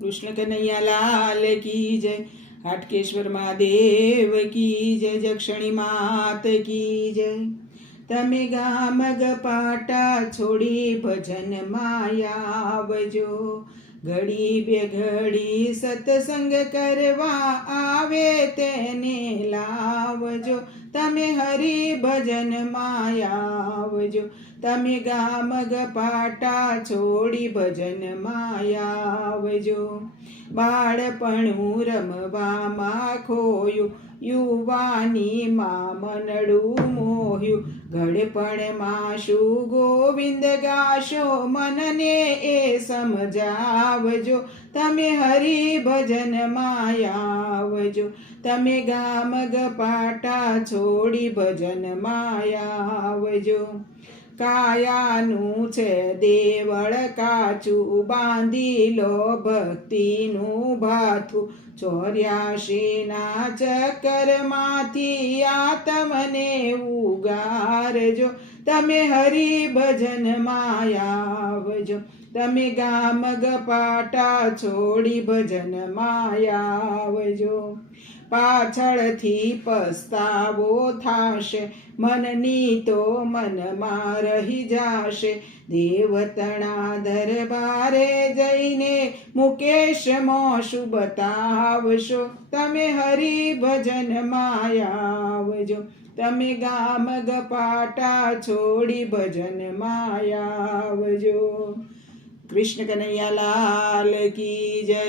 કૃષ્ણ કનૈયા લાલ કી જય, હાટકેશ્વર મહાદેવ કી જય જક્ષણી માત કી જય. તમે ગામ ગપાટા છોડી ભજન માયા આવજો ઘડી બે ઘડી સત્સંગ કરવા આવે તેને ભજન માયાવજો. તમે ગામગ પાટા છોડી ભજન માયાવજો. બાળપણું રમવામાં ખોયું યુવાનીમાં મનડું મોહ્યું. ઘડપણમાં શું ગોવિંદ ગાશો, મનને એ સમજાવજો. તમે હરી ભજન માયાવજો. તમે ગામ ગપાટા છોડી ભજન માયાવજો. કાયાનું છે દેવળ કાચું, બાંધી લો ભક્તિનું ભાથું. ચોર્યાશીના ચક્કરમાંથી આ તમને ઉગારજો. તમે હરી ભજન માયાવજો. તમે ગામ ગપાટા છોડી ભજન માયાવજો. પાછળથી પસ્તાવો થાશે, મનની તો મનમાં રહી જાશે. દેવતણા દરબારે જઈને મુકેશ મોશું બતાવશો. તમે હરિભજન માયાવજો. તમે ગામ ગપાટા છોડી ભજન માયાવજો. કૃષ્ણ કનૈયા લાલ કી જય.